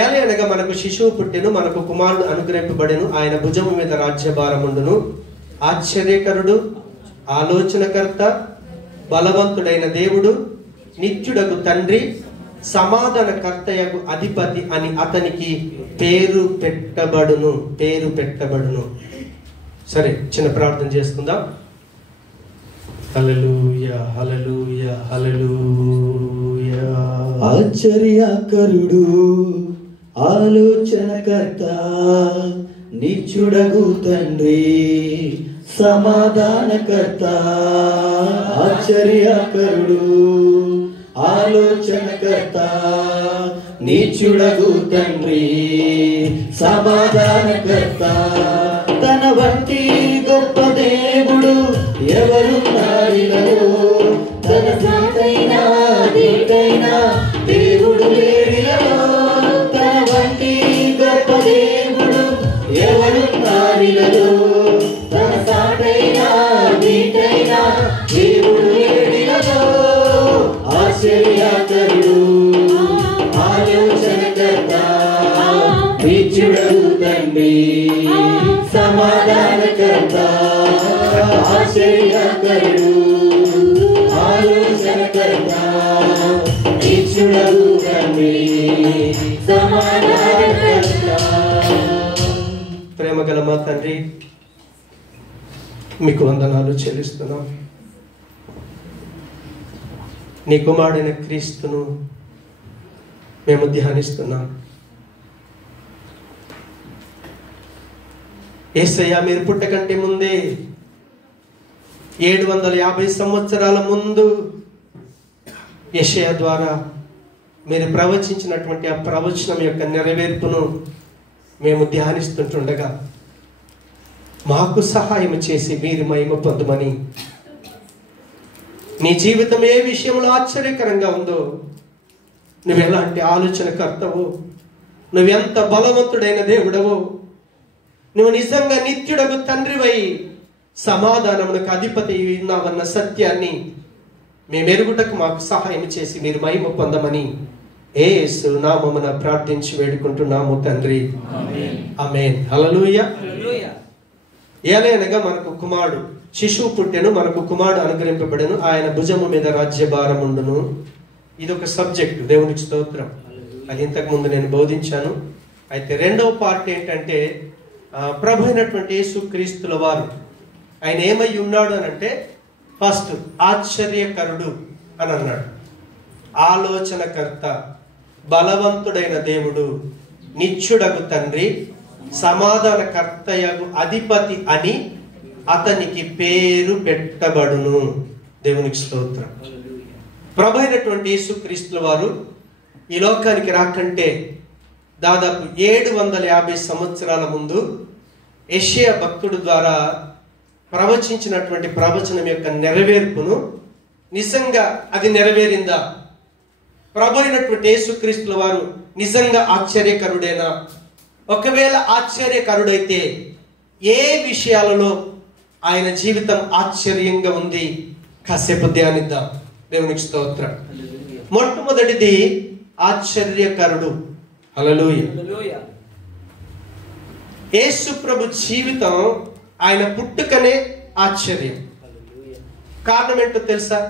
ఏలయనగా మనకు శిశువు పుట్టెను, మనకు కుమారుడు అనుగ్రహింపబడెను, ఆయన భుజము మీద రాజ్యభారముండును. ఆశ్చర్యకరుడు, ఆలోచనకర్త, బలవంతుడైన దేవుడు, నిత్యుడగు తండ్రి, సమాధానకర్తయగు అధిపతి అని అతనికి పేరు పెట్టబడును. సరే, చిన్న ప్రార్థన చేసుకుందాం. హల్లెలూయా, హల్లెలూయా, హల్లెలూయా. ఆశ్చర్యకరుడు, ఆలోచనకర్త, నిత్యుడగు తండ్రి, సమాధానకర్త. ఆశ్చర్యకరుడు, ఆలోచనకర్త, నిత్యుడగు తండ్రి, సమాధానకర్త. తన వంటి గొప్ప దేవుడు ఎవరున్నారిలో, తన సాటైనా దీటైనా దేవుడు లేడిలో. తన వంటి గొప్ప దేవుడు ఎవరున్నారిలో, తన సాటైనా దీటైనా దేవుడు లేడిలో. ఆశ్చర్యకరుడు, ఆలోచనకర్త, నిత్యుడగు తండ్రి, సమాధానకర్త. ఆశ్చర్యకరుడు, ఆలోచనకర్త, నిత్యుడగు తండ్రి, సమాధానకర్త. ప్రేమగల మా తండ్రి, మీకు వందనాలు చెల్లిస్తున్నాం. నీ కుమారుడైన క్రీస్తును మేము ధ్యానిస్తున్నాం. యేసయ్య, మీరు పుట్టకంటే ముందే 750 సంవత్సరాల ముందు యెషయా ద్వారా మీరు ప్రవచించినటువంటి ఆ ప్రవచనం యొక్క నెరవేర్పును మేము ధ్యానిస్తుంటుండగా మాకు సహాయం చేసి మీరు మహిమ పొందమని, నీ జీవితం ఏ విషయంలో ఆశ్చర్యకరంగా ఉందో, నువ్వు ఎలాంటి ఆలోచనకర్తవో, నువ్వెంత బలవంతుడైన దేవుడవో, నువ్వు నిజంగా నిత్యుడగు తండ్రివై సమాధానమునకు అధిపతి ఉన్నావన్న సత్యాన్ని మేము ఎరుగుటకు మాకు సహాయం చేసి మీరు మహిమ పొందమని యేసు నామమున ప్రార్థించి వేడుకుంటున్నాము తండ్రి. ఆమేన్. హల్లెలూయా. ఏలయనగా మనకు కుమారుడు శిశువు పుట్టెను, మనకు కుమారుడు అనుగ్రహింపబడెను, ఆయన భుజము మీద రాజ్యభారముండును. ఇది ఒక సబ్జెక్టు. దేవునికి స్తోత్రం. అది ఇంతకు ముందు నేను బోధించాను. అయితే రెండవ పార్ట్ ఏంటంటే, ప్రభు అయినటువంటి యేసుక్రీస్తుల వారు ఆయన ఏమై ఉన్నాడు అని అంటే, ఫస్ట్ ఆశ్చర్యకరుడు అని అన్నాడు. ఆలోచనకర్త, బలవంతుడైన దేవుడు, నిత్యుడగు తండ్రి, సమాధానకర్తయగు అధిపతి అని అతనికి పేరు పెట్టబడును. దేవునికి స్తోత్రం. ప్రభు అయినటువంటి యేసుక్రీస్తుల వారు ఈ లోకానికి రాకంటే దాదాపు 750 సంవత్సరాల ముందు యెషయా భక్తుడు ద్వారా ప్రవచించినటువంటి ప్రవచనం యొక్క నెరవేర్పును, నిజంగా అది నెరవేరిందా? ప్రభు అయినటువంటి యేసుక్రీస్తుల వారు నిజంగా ఆశ్చర్యకరుడేనా? ఒకవేళ ఆశ్చర్యకరుడైతే ఏ విషయాలలో ఆయన జీవితం ఆశ్చర్యంగా ఉంది? కాసేపు ధ్యానిద్దాం. దేవునికి స్తోత్రం. మొట్టమొదటిది ఆశ్చర్యకరుడు. హల్లెలూయా. యేసు ప్రభు జీవితం, ఆయన పుట్టుకనే ఆశ్చర్యం. కారణం ఏంటో తెలుసా?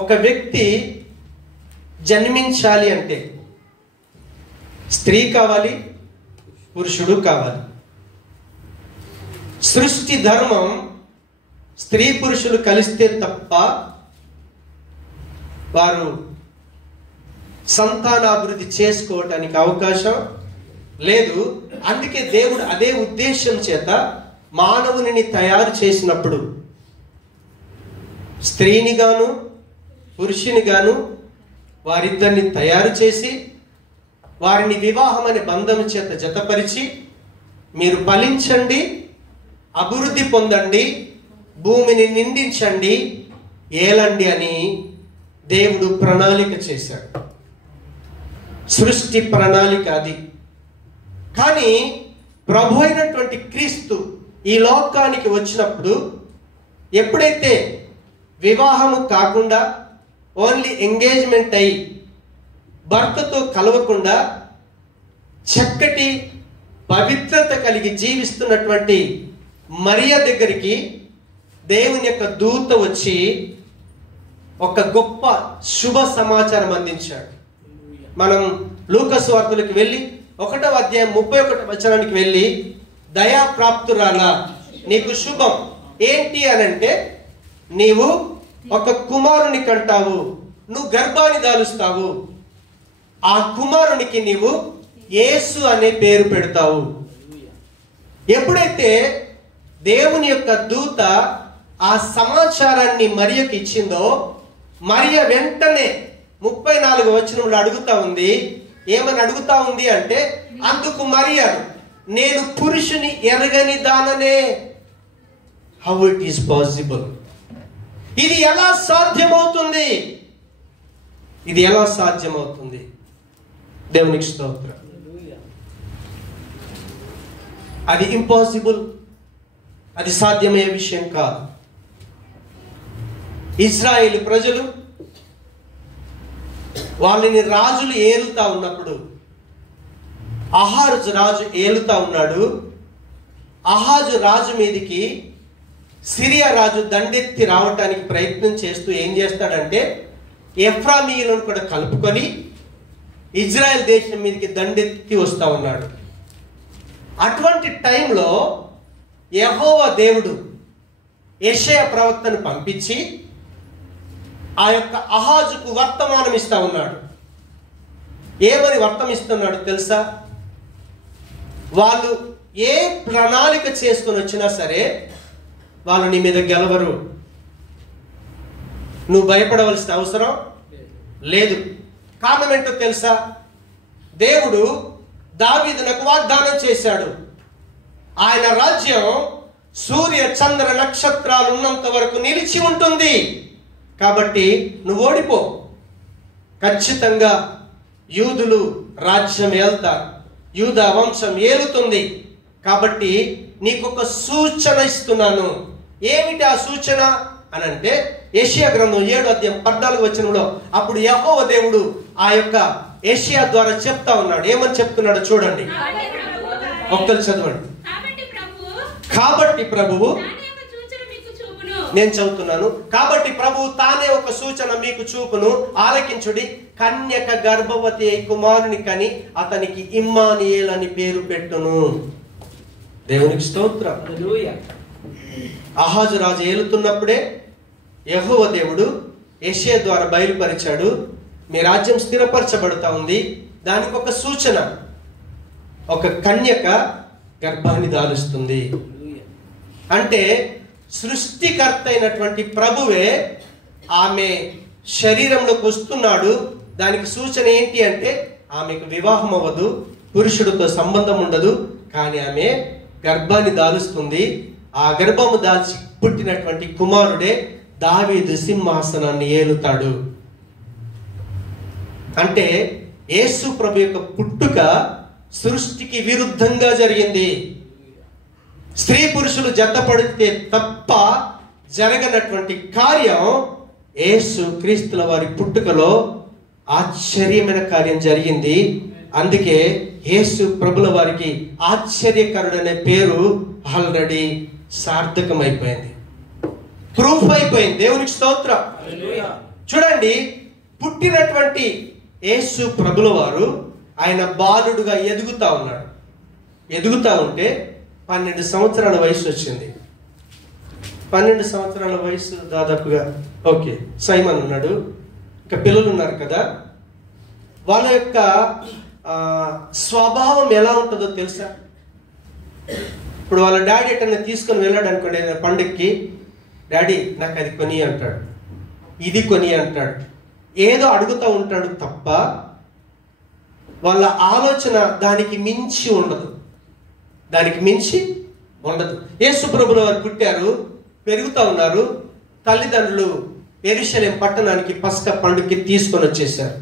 ఒక వ్యక్తి జన్మించాలి అంటే స్త్రీ కావాలి, పురుషుడు కావాలి. సృష్టి ధర్మం స్త్రీ పురుషులు కలిస్తే తప్ప వారు సంతానాభివృద్ధి చేసుకోవటానికి అవకాశం లేదు. అందుకే దేవుడు అదే ఉద్దేశం చేత మానవుని తయారు చేసినప్పుడు స్త్రీని గాను పురుషుని గాను వారిద్దరిని తయారు చేసి వారిని వివాహం అనే బంధం చేత జతపరిచి, మీరు ఫలించండి, అభివృద్ధి పొందండి, భూమిని నిండించండి, ఏలండి అని దేవుడు ప్రణాళిక చేశాడు. సృష్టి ప్రణాళిక అది. కానీ ప్రభు అయినటువంటి క్రీస్తు ఈ లోకానికి వచ్చినప్పుడు ఎప్పుడైతే వివాహము కాకుండా ఓన్లీ ఎంగేజ్మెంట్ అయి భర్తతో కలవకుండా చక్కటి పవిత్రత కలిగి జీవిస్తున్నటువంటి మరియ దగ్గరికి దేవుని యొక్క దూత వచ్చి ఒక గొప్ప శుభ సమాచారం అందించాడు. మనం లూకాసు వార్తలకు వెళ్ళి 1వ అధ్యాయం 31వ వచనానికి వెళ్ళి, దయా ప్రాప్తురాలా నీకు శుభం, ఏంటి అనంటే నీవు ఒక కుమారుని కంటావు, నువ్వు గర్భాన్ని దాలుస్తావు, ఆ కుమారునికి నీవు యేసు అనే పేరు పెడతావు. ఎప్పుడైతే దేవుని యొక్క దూత ఆ సమాచారాన్ని మరియకు ఇచ్చిందో, మరియ వెంటనే 34వ వచనంలో అడుగుతా ఉంది. ఏమని అడుగుతా ఉంది అంటే, అందుకు మరియ, నేను పురుషుని ఎరగని దాననే. How it is possible? ఇది ఎలా సాధ్యమవుతుంది? ఇది ఎలా సాధ్యమవుతుంది? దేవునికి స్తోత్రం. అది ఇంపాసిబుల్, అది సాధ్యమయ్యే విషయం కాదు. ఇశ్రాయేలు ప్రజలు వాళ్ళని రాజులు ఏలుతా ఉన్నప్పుడు, అహాజు రాజు ఏలుతా ఉన్నాడు. అహాజు రాజు మీదికి సిరియా రాజు దండెత్తి రావటానికి ప్రయత్నం చేస్తూ ఏం చేస్తాడంటే, ఎఫ్రామీయులను కూడా కలుపుకొని ఇజ్రాయెల్ దేశం మీదకి దండెత్తి వస్తూ ఉన్నాడు. అటువంటి టైంలో యెహోవా దేవుడు యెషయా ప్రవక్తను పంపించి ఆ యొక్క అహాజుకు వర్తమానం ఇస్తా ఉన్నాడు. ఏమని వర్తమిస్తున్నాడు తెలుసా? వాళ్ళు ఏ ప్రణాళిక చేసుకొని వచ్చినా సరే వాళ్ళు నీ మీద గెలవరు. నువ్వు భయపడవలసిన అవసరం లేదు. కారణం ఏంటో తెలుసా? దేవుడు దావీదునకు వాగ్దానం చేశాడు, ఆయన రాజ్యం సూర్య చంద్ర నక్షత్రాలు ఉన్నంత వరకు నిలిచి ఉంటుంది. కాబట్టి నువ్వు ఓడిపో. ఖచ్చితంగా యూదులు రాజ్యం ఏల్తారు, యూదా వంశం ఏలుతుంది. కాబట్టి నీకొక సూచన ఇస్తున్నాను. ఏమిటి ఆ సూచన అనంటే, యెషయా గ్రంథం 7వ అధ్యాయం 14వ వచనంలో అప్పుడు యెహోవా దేవుడు ఆ యొక్క యెషయా ద్వారా చెప్తా ఉన్నాడు. ఏమని చెప్తున్నాడో చూడండి, ఒక్కరు చదవండి. కాబట్టి ప్రభువు, నేను చదువుతున్నాను. కాబట్టి ప్రభువు తానే ఒక సూచన మీకు చూపును, ఆలకించుడి. కన్యక గర్భవతి అయి కుమారుని కని అతనికి ఇమ్మానుయేల్ అని పేరు పెట్టును. దేవునికి స్తోత్రం. అహాజు రాజు ఏలుతున్నప్పుడే యెహోవా దేవుడు యెషయా ద్వారా బయలుపరిచాడు, మీ రాజ్యం స్థిరపరచబడుతా ఉంది. దానికి ఒక సూచన, ఒక కన్యక గర్భాన్ని దాలుస్తుంది. అంటే సృష్టికర్త అయినటువంటి ప్రభువే ఆమె శరీరంలోకి వస్తున్నాడు. దానికి సూచన ఏంటి అంటే, ఆమెకు వివాహం అవ్వదు, పురుషుడితో సంబంధం ఉండదు, కానీ ఆమె గర్భాన్ని దాలుస్తుంది. ఆ గర్భము దాల్చి పుట్టినటువంటి కుమారుడే దావీదు సింహాసనాన్ని ఏలుతాడు. అంటే యేసు ప్రభు యొక్క పుట్టుక సృష్టికి విరుద్ధంగా జరిగింది. స్త్రీ పురుషులు జతపడితే తప్ప జరగనటువంటి కార్యం యేసు క్రీస్తుల వారి పుట్టుకలో ఆశ్చర్యమైన కార్యం జరిగింది. అందుకే యేసు ప్రభుల వారికి ఆశ్చర్యకరుడనే పేరు ఆల్రెడీ సార్థకమైపోయింది, ప్రూఫ్ అయిపోయింది. దేవునికి స్తోత్రం. చూడండి, పుట్టినటువంటి యేసు ప్రభుల వారు ఆయన బాలుడుగా ఎదుగుతా ఉన్నాడు. ఎదుగుతా ఉంటే 12 సంవత్సరాల వయసు వచ్చింది. 12 సంవత్సరాల వయసు దాదాపుగా ఓకే. సైమన్ ఉన్నాడు, ఇంకా పిల్లలు ఉన్నారు కదా. వాళ్ళ యొక్క స్వభావం ఎలా ఉంటుందో తెలుసా? ఇప్పుడు వాళ్ళ డాడీ ఎటన్నా తీసుకొని వెళ్ళాడు అనుకోండి పండుగకి, డాడీ నాకు అది కొని అంటాడు, ఇది కొని అంటాడు, ఏదో అడుగుతూ ఉంటాడు తప్ప వాళ్ళ ఆలోచన దానికి మించి ఉండదు, దానికి మించి ఉండదు. యేసు ప్రభుల వారు పుట్టారు, పెరుగుతూ ఉన్నారు. తల్లిదండ్రులు యెరూషలేం పట్టణానికి పస్కా పండుగకి తీసుకొని వచ్చేసారు.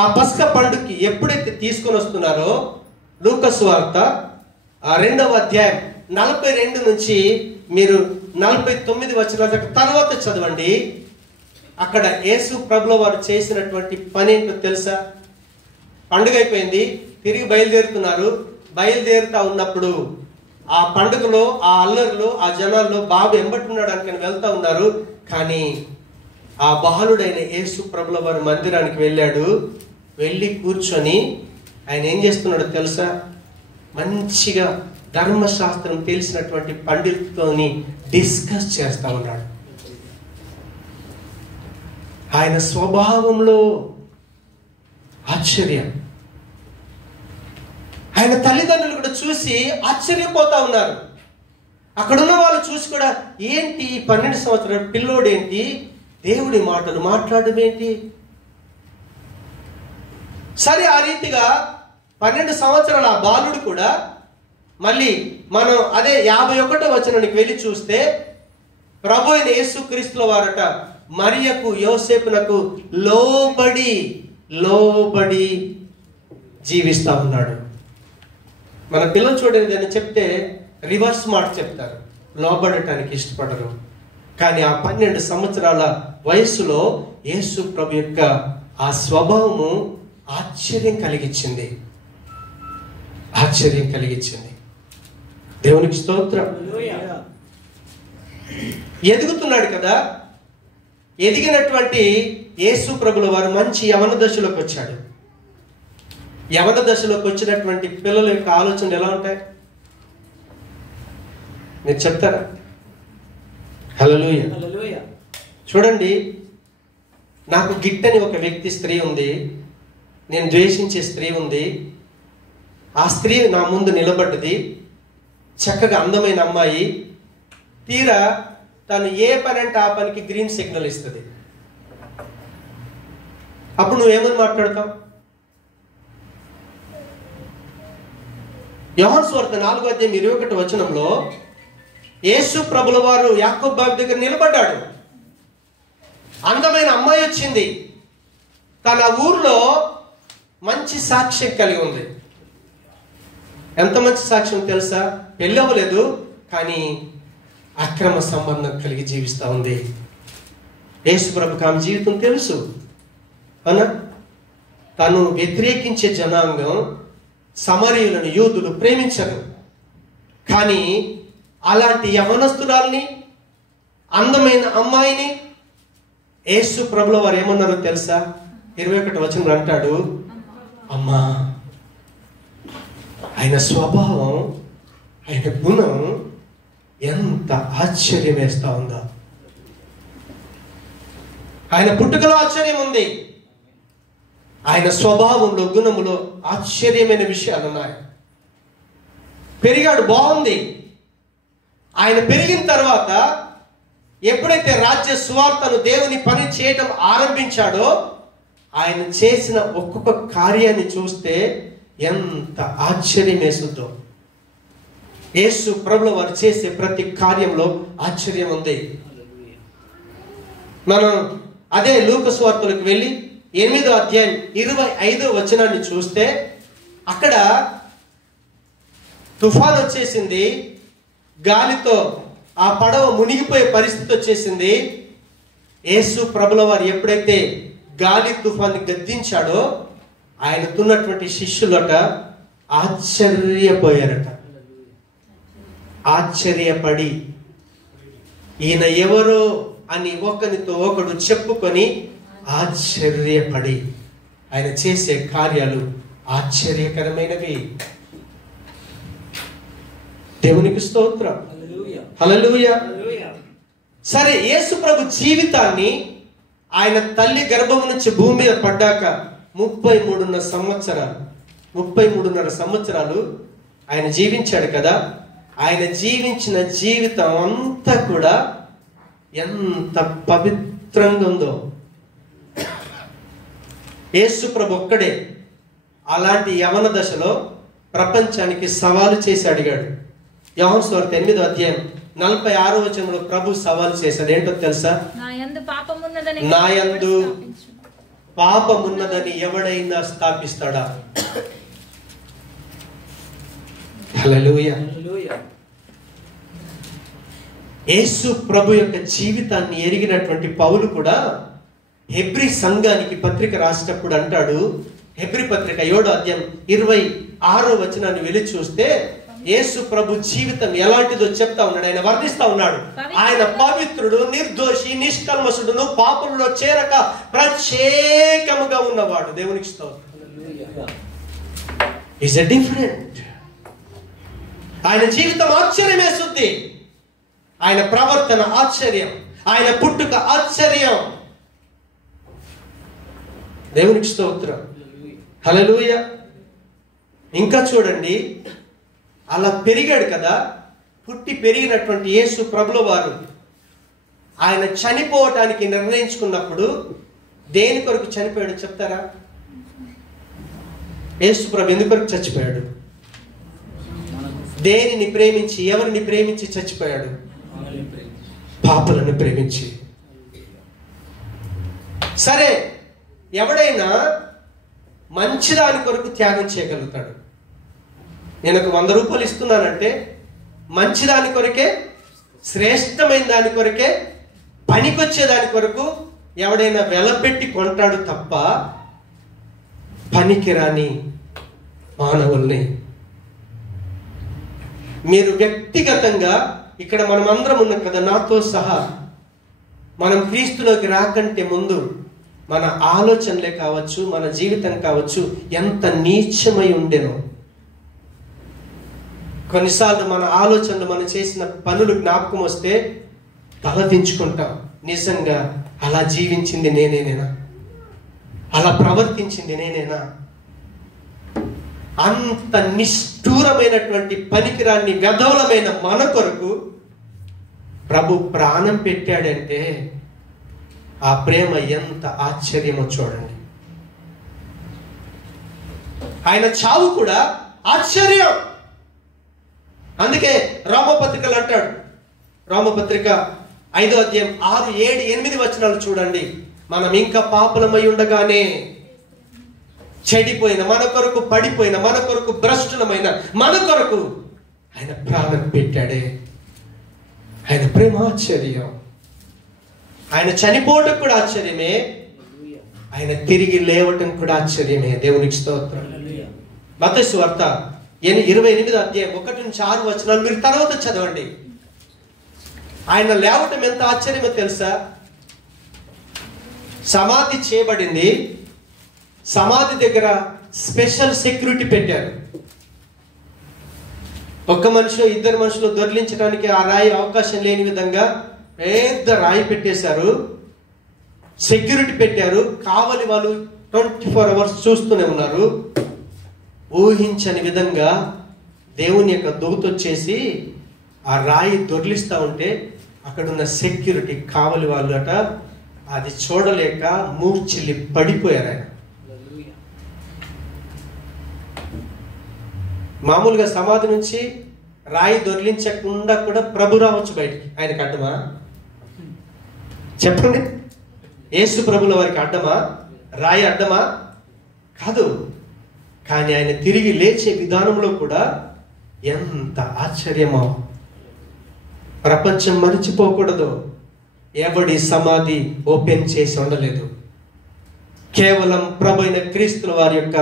ఆ పస్కా పండుగకి ఎప్పుడైతే తీసుకొని వస్తున్నారో, లూకాసు వార్త 2వ అధ్యాయం 42 నుంచి మీరు 49 వచనాల తర్వాత చదవండి. అక్కడ యేసు ప్రభుల వారు చేసినటువంటి పని ఏంటో తెలుసా? పండుగ అయిపోయింది, తిరిగి బయలుదేరుతున్నారు. బయలుదేరుతా ఉన్నప్పుడు ఆ పండుగలో, ఆ అల్లరిలో, ఆ జనాల్లో బాబు ఎంబట్టున్నాడు అనుకుని వెళ్తా ఉన్నారు. కానీ ఆ బాలుడైన యేసు ప్రభుల వారి మందిరానికి వెళ్ళాడు. వెళ్ళి కూర్చొని ఆయన ఏం చేస్తున్నాడో తెలుసా? మంచిగా ధర్మశాస్త్రం తెలిసినటువంటి పండితులతోని డిస్కస్ చేస్తా ఉన్నాడు. ఆయన స్వభావంలో ఆశ్చర్యం. ఆయన తల్లిదండ్రులు కూడా చూసి ఆశ్చర్యపోతా ఉన్నారు. అక్కడున్న వాళ్ళు చూసి కూడా, ఏంటి 12 సంవత్సరాల పిల్లోడేంటి దేవుడి మాటలు మాట్లాడడం ఏంటి? సరే, ఆ రీతిగా 12 సంవత్సరాల ఆ బాలుడు కూడా మళ్ళీ మనం అదే 51వ వచనానికి వెళ్ళి చూస్తే, ప్రభు అయిన యేసుక్రీస్తుల వారట మరియకు యోసేపునకు లోబడి జీవిస్తా ఉన్నాడు. మన పిల్లలు చూడండి, అని చెప్తే రివర్స్ మాట చెప్తారు, లోబడటానికి ఇష్టపడరు. కానీ ఆ 12 సంవత్సరాల వయస్సులో యేసు ప్రభు యొక్క ఆ స్వభావము ఆశ్చర్యం కలిగించింది. దేవునికి స్తోత్రం. ఎదుగుతున్నాడు కదా. ఎదిగినటువంటి యేసు ప్రభుల వారు మంచి యవన దశలోకి వచ్చాడు. యవన దశలోకి వచ్చినటువంటి పిల్లల యొక్క ఆలోచనలు ఎలా ఉంటాయి మీరు చెప్తారా? హల్లెలూయా. చూడండి, నాకు గిట్టని ఒక వ్యక్తి స్త్రీ ఉంది, నేను ద్వేషించే స్త్రీ ఉంది. ఆ స్త్రీ నా ముందు నిలబడ్డది, చక్కగా అందమైన అమ్మాయి. తీరా తను ఏ పని అంటే ఆ పనికి గ్రీన్ సిగ్నల్ ఇస్తుంది. అప్పుడు నువ్వేమని మాట్లాడతావు? యోహాను సువార్త 4:21 వచనంలో యేసు ప్రభుల వారు యాకోబు బావి దగ్గర నిలబడ్డాడు. అందమైన అమ్మాయి వచ్చింది. తన ఊర్లో మంచి సాక్ష్యం కలిగి ఉంది. ఎంత మంచి సాక్ష్యం తెలుసా? పెళ్ళి అవ్వలేదు, కానీ అక్రమ సంబంధం కలిగి జీవిస్తూ ఉంది. యేసు ప్రభుకి ఆమె జీవితం తెలుసు. అనా తను వ్యతిరేకించే జనాంగం సమరయులను, యూదులు ప్రేమించరు. కానీ అలాంటి యవనస్తురాల్ని, అందమైన అమ్మాయిని యేసు ప్రభుల వారు ఏమన్నారో తెలుసా? 21వ వచనంలో అంటాడు, అమ్మా. ఆయన స్వభావం, ఆయన గుణం ఎంత ఆశ్చర్యం వేస్తా ఉందో. ఆయన పుట్టుకలో ఆశ్చర్యం ఉంది, ఆయన స్వభావంలో, గుణములో ఆశ్చర్యమైన విషయాలు ఉన్నాయి. పెరిగాడు, బాగుంది. ఆయన పెరిగిన తర్వాత ఎప్పుడైతే రాజ్య సువార్తను, దేవుని పని చేయడం ఆరంభించాడో, ఆయన చేసిన ఒక్కొక్క కార్యాన్ని చూస్తే ఎంత ఆశ్చర్యం వేస్తుందో. యేసు ప్రభుల వారు చేసే ప్రతి కార్యంలో ఆశ్చర్యం ఉంది. మనం అదే లూకా సువార్తలకు వెళ్ళి 8వ అధ్యాయం 25వ వచనాన్ని చూస్తే, అక్కడ తుఫాన్ వచ్చేసింది, గాలితో ఆ పడవ మునిగిపోయే పరిస్థితి వచ్చేసింది. యేసు ప్రభుల వారు ఎప్పుడైతే గాలి తుఫాన్ని గద్దించాడో, ఆయనకున్నటువంటి శిష్యులట ఆశ్చర్యపోయారట. ఆశ్చర్యపడి ఈయన ఎవరో అని ఒకరితో ఒకడు చెప్పుకొని ఆశ్చర్యపడి, ఆయన చేసే కార్యాలు ఆశ్చర్యకరమైనవి. దేవునికి స్తోత్రం. హల్లెలూయా. సరే, యేసు ప్రభు జీవితాన్ని ఆయన తల్లి గర్భం నుంచి భూమి మీద పడ్డాక 33.5 సంవత్సరాలు ఆయన జీవించాడు కదా. ఆయన జీవించిన జీవితం అంతా కూడా ఎంత పవిత్రంగా ఉందో. యేసు ప్రభు ఒక్కడే అలాంటి యవన దశలో ప్రపంచానికి సవాలు చేసి అడిగాడు. యోహాను సువార్త 8వ అధ్యాయం 46వ వచనంలో ప్రభు సవాలు చేశాడు. ఏంటో తెలుసా? నా యందు పాపమున్నదని ఎవడైనా స్థాపిస్తాడా? హల్లెలూయా. యేసు ప్రభు యొక్క జీవితాన్ని ఎరిగినటువంటి పౌలు కూడా హెబ్రీ సంఘానికి పత్రిక రాసేటప్పుడు అంటాడు, హెబ్రీ పత్రిక 7వ అధ్యాయం 26వ వచనాన్ని వెళ్ళి చూస్తే యేసు ప్రభు జీవితం ఎలాంటిదో చెప్తా ఉన్నాడు. ఆయన వర్ణిస్తా ఉన్నాడు. ఆయన పవిత్రుడు, నిర్దోషి, నిష్కల్మషుడును, పాపంలో చేరక ప్రత్యేకముగా ఉన్నవాడు. దేవునికి స్తోత్రం. Is a different. ఆయన జీవితం ఆశ్చర్యం వేస్తుంది. ఆయన ప్రవర్తన ఆశ్చర్యం, ఆయన పుట్టుక ఆశ్చర్యం. దేవునికి స్తోత్రం. హల్లెలూయా. ఇంకా చూడండి, అలా పెరిగాడు కదా, పుట్టి పెరిగినటువంటి యేసు ప్రభుల వారు ఆయన చనిపోవటానికి నిర్ణయించుకున్నప్పుడు దేని కొరకు చనిపోయాడు చెప్తారా? యేసు ప్రభు ఎందుకు కొరకు చచ్చిపోయాడు? దేనిని ప్రేమించి, ఎవరిని ప్రేమించి చచ్చిపోయాడు? పాపులను ప్రేమించి. సరే, ఎవడైనా మంచిదాని కొరకు త్యాగం చేయగలుగుతాడు. నేను ఒక 100 రూపాయలు ఇస్తున్నానంటే మంచిదాని కొరకే, శ్రేష్టమైన దాని కొరకే, పనికొచ్చే దాని కొరకు ఎవడైనా వెలపెట్టి కొంటాడు తప్ప పనికిరాని మానవుల్ని. మీరు వ్యక్తిగతంగా ఇక్కడ మనం అందరం ఉన్నాం కదా, నాతో సహా. మనం క్రీస్తులోకి రాకంటే ముందు మన ఆలోచనలే కావచ్చు, మన జీవితం కావచ్చు, ఎంత నీచమై ఉండేనో. కొన్నిసార్లు మన ఆలోచనలు, మనం చేసిన పనులు జ్ఞాపకం వస్తే తలదించుకుంటాం. నిజంగా అలా జీవించింది నేనేనా? అలా ప్రవర్తించింది నేనేనా? అంత నిష్ఠూరమైనటువంటి పనికిరాన్ని వ్యధవులమైన మన కొరకు ప్రభు ప్రాణం పెట్టాడంటే ఆ ప్రేమ ఎంత ఆశ్చర్యమో చూడండి. ఆయన చావు కూడా ఆశ్చర్యం. అందుకే రోమపత్రికలు అంటాడు, రోమపత్రిక 5వ అధ్యాయం 6, 7, 8 వచనాలు చూడండి. మనం ఇంకా పాపులమై ఉండగానే చెడిపోయిన మన కొరకు, పడిపోయిన మన కొరకు, భ్రష్టులమైన మన కొరకు ఆయన ప్రాణం పెట్టాడే. ఆయన ప్రేమ ఆశ్చర్యం. ఆయన చనిపోవటం కూడా ఆశ్చర్యమే, ఆయన తిరిగి లేవటం కూడా ఆశ్చర్యమే. దేవునికి స్తోత్రం. మత్తయి సువార్త 28వ అధ్యాయం 1 నుంచి 6 వచనాలు మీరు తర్వాత చదవండి. ఆయన లేవటం ఎంత ఆశ్చర్యమో తెలుసా? సమాధి చేయబడింది, సమాధి దగ్గర స్పెషల్ సెక్యూరిటీ పెట్టారు. ఒక్క మనిషి, 2 మనుషులు దొర్లించడానికి ఆ రాయి అవకాశం లేని విధంగా పెద్ద రాయి పెట్టేశారు, సెక్యూరిటీ పెట్టారు. కావలి వాళ్ళు 24 అవర్స్ చూస్తూనే ఉన్నారు. ఊహించని విధంగా దేవుని యొక్క దూత వచ్చేసి ఆ రాయి దొర్లిస్తా ఉంటే అక్కడున్న సెక్యూరిటీ కావలి వాళ్ళు అట అది చూడలేక మూర్ఛిల్లి పడిపోయారు. ఆయన మామూలుగా సమాధి నుంచి రాయి దొర్లించకుండా కూడా ప్రభు రావచ్చు బయటికి. ఆయనకి అడ్డమా చెప్పండి? యేసు ప్రభుల వారికి అడ్డమా? రాయి అడ్డమా? కాదు. కానీ ఆయన తిరిగి లేచే విధానంలో కూడా ఎంత ఆశ్చర్యమో. ప్రపంచం మరిచిపోకూడదు, ఎవడి సమాధి ఓపెన్ చేసి ఉండలేదు. కేవలం ప్రభు అయిన క్రీస్తుల వారి యొక్క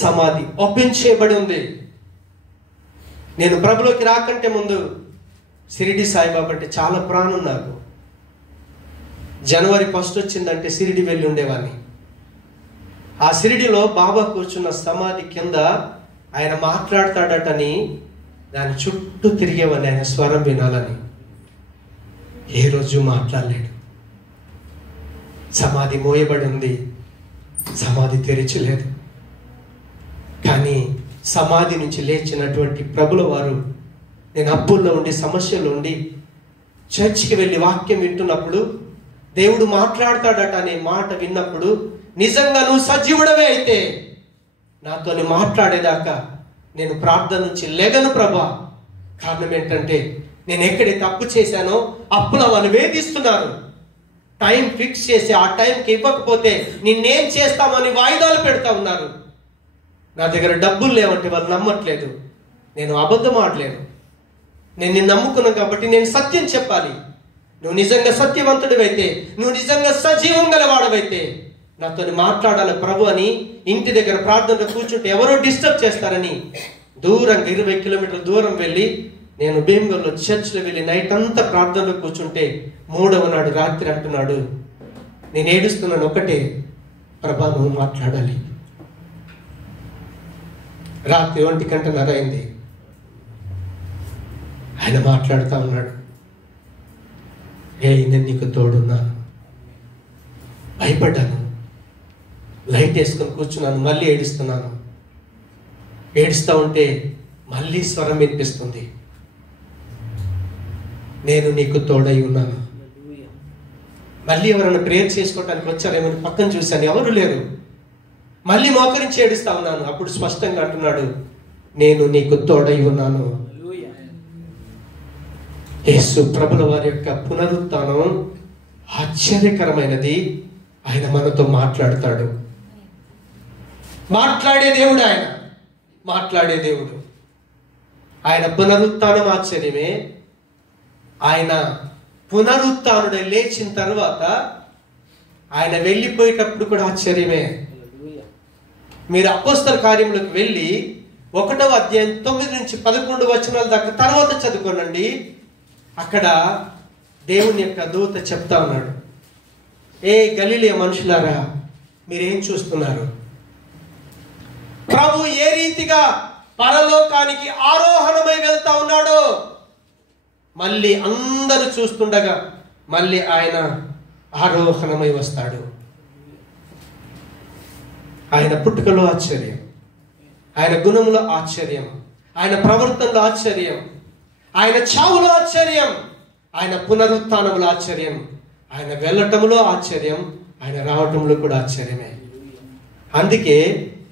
సమాధి ఓపెన్ చేయబడి ఉంది. నేను ప్రభులోకి రాకంటే ముందు షిరిడి సాయిబాబా అంటే చాలా ప్రాణం నాకు. జనవరి 1 వచ్చిందంటే షిరిడి వెళ్ళి ఉండేవాడిని. ఆ షిరిడిలో బాబా కూర్చున్న సమాధి కింద ఆయన మాట్లాడతాడటని దాని చుట్టూ తిరిగేవాడిని, ఆయన స్వరం వినాలని. ఏ రోజు మాట్లాడలేడు. సమాధి మోయబడి ఉంది, సమాధి తెరిచలేదు. కానీ సమాధి నుంచి లేచినటువంటి ప్రభుల వారు, నేను అప్పుల్లో ఉండి, సమస్యలో ఉండి చర్చికి వెళ్ళి వాక్యం వింటున్నప్పుడు దేవుడు మాట్లాడతాడట అనే మాట విన్నప్పుడు, నిజంగా నువ్వు సజీవుడవే అయితే నాతో మాట్లాడేదాకా నేను ప్రార్థన నుంచి లేగను ప్రభా. కారణం ఏంటంటే నేను ఎక్కడే తప్పు చేశానో అప్పుల వాళ్ళు వేధిస్తున్నారు. టైం ఫిక్స్ చేసి ఆ టైంకి ఇవ్వకపోతే నిన్నేం చేస్తామని వాయిదాలు పెడతా ఉన్నారు. నా దగ్గర డబ్బులు లేవంటే వాళ్ళు నమ్మట్లేదు. నేను అబద్ధం ఆడలేను. నేను నిన్ను నమ్ముకున్నాను కాబట్టి నేను సత్యం చెప్పాలి. నువ్వు నిజంగా సత్యవంతుడివైతే, నువ్వు నిజంగా సజీవం గలవాడవైతే నాతో మాట్లాడాలి ప్రభు అని ఇంటి దగ్గర ప్రార్థనలో కూర్చుంటే ఎవరో డిస్టర్బ్ చేస్తారని దూరంగా 20 కిలోమీటర్ల దూరం వెళ్ళి నేను భీమగల్లో చర్చ్లో వెళ్ళి నైట్ అంతా ప్రార్థనలో కూర్చుంటే 3వ నాడు రాత్రి అంటున్నాడు, నేను ఏడుస్తున్నాను ఒకటే, ప్రభా నువ్వు మాట్లాడాలి. రాత్రి 1:30 అయింది. ఆయన మాట్లాడుతూ ఉన్నాడు, నేను నీకు తోడున్నాను. భయపడ్డాను, లైట్ వేసుకొని కూర్చున్నాను, మళ్ళీ ఏడుస్తున్నాను. ఏడుస్తూ ఉంటే మళ్ళీ స్వరం వినిపిస్తుంది, నేను నీకు తోడై ఉన్నాను. మళ్ళీ ఎవరైనా ప్రేయర్ చేసుకోవడానికి వచ్చారేమో పక్కన చూశాను, ఎవరు లేరు. మళ్ళీ మోకరించి ఏడుస్తా ఉన్నాను. అప్పుడు స్పష్టంగా అంటున్నాడు, నేను నీకు తోడై ఉన్నాను. యేసు ప్రభుల వారి యొక్క పునరుత్థానం ఆశ్చర్యకరమైనది. ఆయన మనతో మాట్లాడతాడు. మాట్లాడే దేవుడు ఆయన, మాట్లాడే దేవుడు. ఆయన పునరుత్థానం ఆశ్చర్యమే. ఆయన పునరుత్థానుడై లేచిన తర్వాత ఆయన వెళ్ళిపోయేటప్పుడు కూడా ఆశ్చర్యమే. మీరు అపోస్తల కార్యములకు వెళ్ళి 1వ అధ్యాయం 9 నుంచి 11 వచనాల దాకా తర్వాత చదువుకోనండి. అక్కడ దేవుని యొక్క దూత చెప్తా ఉన్నాడు, ఏ గలిలయ మనుషులారా మీరేం చూస్తున్నారు? ప్రభు ఏ రీతిగా పరలోకానికి ఆరోహణమై వెళ్తా ఉన్నాడో మళ్ళీ అందరూ చూస్తుండగా మళ్ళీ ఆయన ఆరోహణమై వస్తాడు. ఆయన పుట్టుకలో ఆశ్చర్యం, ఆయన గుణంలో ఆశ్చర్యం, ఆయన ప్రవర్తనలో ఆశ్చర్యం, ఆయన చావులో ఆశ్చర్యం, ఆయన పునరుత్థానంలో ఆశ్చర్యం, ఆయన వెళ్ళటంలో ఆశ్చర్యం, ఆయన రావటంలో కూడా ఆశ్చర్యమే. అందుకే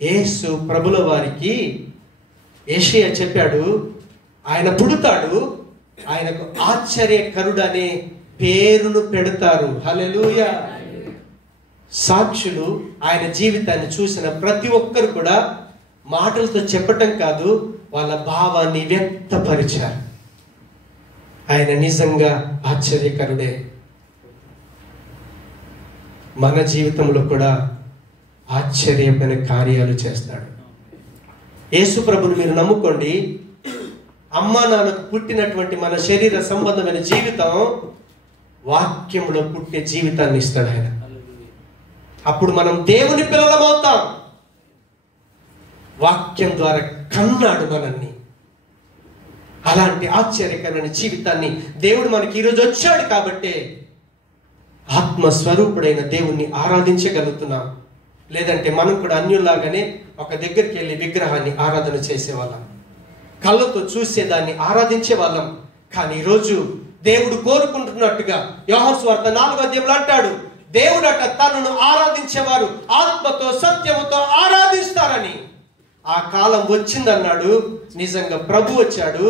యేసు ప్రభుల వారికి యెషయా చెప్పాడు, ఆయన పుడతాడు, ఆయనకు ఆశ్చర్యకరుడు అనే పేరును పెడతారు. హల్లెలూయా. సాక్షులు ఆయన జీవితాన్ని చూసిన ప్రతి ఒక్కరు కూడా మాటలతో చెప్పటం కాదు, వాళ్ళ భావాన్ని వ్యక్తపరిచారు. ఆయన నిజంగా ఆశ్చర్యకరుడే. మన జీవితంలో కూడా ఆశ్చర్యమైన కార్యాలు చేస్తాడు. యేసు ప్రభుని మీరు నమ్ముకోండి, అమ్మా నాన్నకు పుట్టినటువంటి మన శరీర సంబంధమైన జీవితం వాక్యంలో పుట్టే జీవితాన్ని ఇస్తాడు ఆయన. అప్పుడు మనం దేవుని పిల్లలమవుతాం. వాక్యం ద్వారా కన్నాడు మనల్ని. అలాంటి ఆశ్చర్యకరమైన జీవితాన్ని దేవుడు మనకి ఈరోజు వచ్చాడు కాబట్టే ఆత్మస్వరూపుడైన దేవుణ్ణి ఆరాధించగలుగుతున్నాం. లేదంటే మనం కూడా అన్యుల్లాగానే ఒక దగ్గరికి వెళ్ళి విగ్రహాన్ని ఆరాధన చేసేవాళ్ళం, కళ్ళతో చూసేదాన్ని ఆరాధించే వాళ్ళం. కానీ ఈరోజు దేవుడు కోరుకుంటున్నట్టుగా యోహాను సువార్త 4వ అధ్యాయంలో అంటాడు, దేవుడట తనను ఆరాధించేవారు ఆత్మతో సత్యముతో ఆరాధిస్తారని. ఆ కాలం వచ్చిందన్నాడు. నిజంగా ప్రభు వచ్చాడు.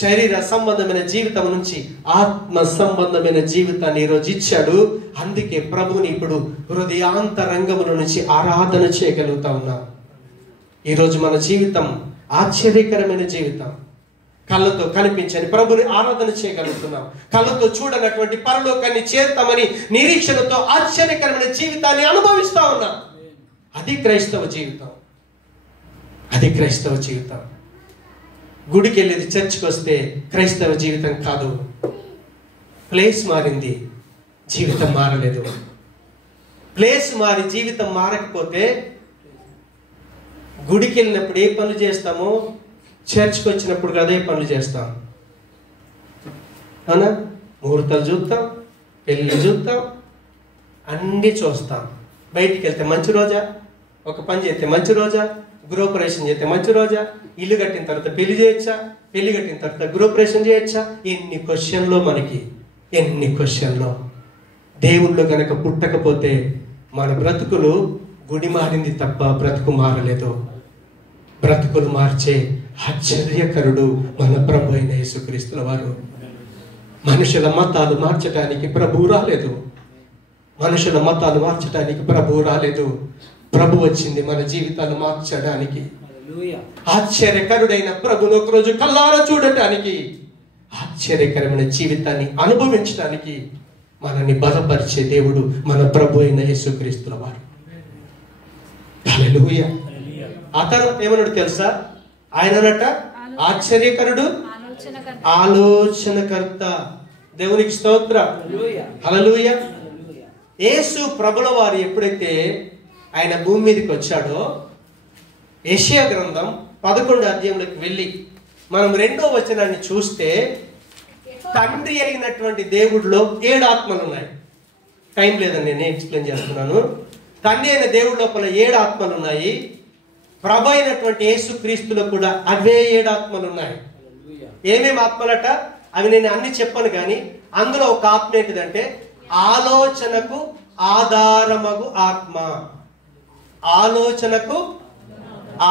శరీర సంబంధమైన జీవితం నుంచి ఆత్మ సంబంధమైన జీవితాన్ని ఈరోజు ఇచ్చాడు. అందుకే ప్రభుని ఇప్పుడు హృదయాంతరంగముల నుంచి ఆరాధన చేయగలుగుతా ఉన్నాం. ఈరోజు మన జీవితం ఆశ్చర్యకరమైన జీవితం. కళ్ళతో కనిపించని ప్రభుని ఆరాధన చేయగలుగుతున్నాం. కళ్ళతో చూడనటువంటి పరలోకాన్ని చేరుతామని నిరీక్షణతో ఆశ్చర్యకరమైన జీవితాన్ని అనుభవిస్తా ఉన్నాం. అది క్రైస్తవ జీవితం. అది క్రైస్తవ జీవితం. గుడికి వెళ్ళేది, చర్చికి వస్తే క్రైస్తవ జీవితం కాదు. ప్లేస్ మారింది, జీవితం మారలేదు. ప్లేస్ మారి జీవితం మారకపోతే గుడికి వెళ్ళినప్పుడు ఏ పనులు చేస్తామో చర్చ్కి వచ్చినప్పుడు అదే పనులు చేస్తాం. అవునా? ముహూర్తాలు చూస్తాం, పెళ్ళిళ్ళు చూస్తాం, అన్నీ చూస్తాం. బయటికి వెళ్తే మంచి రోజా, ఒక పని చేస్తే మంచి రోజా, గృహప్రవేశం చేస్తే మంచి రోజా, ఇల్లు కట్టిన తర్వాత పెళ్లి చేయొచ్చా, పెళ్లి కట్టిన తర్వాత గృహప్రవేశం చేయొచ్చా, ఎన్ని క్వశ్చన్లో మనకి, ఎన్ని క్వశ్చన్లో. దేవుళ్ళు కనుక పుట్టకపోతే మన బ్రతుకులు గుడి మారింది తప్ప బ్రతుకు మారలేదు. బ్రతుకులు మార్చే ఆశ్చర్యకరుడు మన ప్రభు అయిన యేసుక్రీస్తుల వారు. మనుషుల మతాలు మార్చడానికి ప్రభువు రాలేదు. మనుషుల మతాలు మార్చడానికి ప్రభువు రాలేదు. ప్రభు వచ్చింది మన జీవితాలు మార్చడానికి. ఆశ్చర్యకరుడైన ప్రభును ఒకరోజు కల్లారా చూడటానికి, ఆశ్చర్యకరమైన జీవితాన్ని అనుభవించడానికి మనల్ని బలపరిచే దేవుడు మన ప్రభు అయిన యేసుక్రీస్తుల వారు. హల్లెలూయా. ఆ తర్వాత ఏమన్నాడు తెలుసా? ఆయననట ఆశ్చర్యకరుడు, ఆలోచనకర్త. దేవునికి స్తోత్రం. హల్లెలూయా. యేసు ప్రభుల వారు ఎప్పుడైతే ఆయన భూమి మీదకి వచ్చాడో, యెషయా గ్రంథం 11వ అధ్యాయంలోకి వెళ్ళి మనం 2వ వచనాన్ని చూస్తే, తండ్రి అయినటువంటి దేవుడిలో 7 ఆత్మలు ఉన్నాయి. టైం లేదని నేను ఎక్స్ప్లెయిన్ చేస్తున్నాను. తండ్రి అయిన దేవుడి లోపల 7 ఆత్మలు ఉన్నాయి. ప్రభు అయినటువంటి యేసు క్రీస్తులో కూడా అవే 7 ఆత్మలు ఉన్నాయి. ఏమేమి ఆత్మలట? అవి నేను అన్ని చెప్పను కానీ అందులో ఒక ఆత్మ ఏంటిదంటే ఆలోచనకు ఆధారమగు ఆత్మ. ఆలోచనకు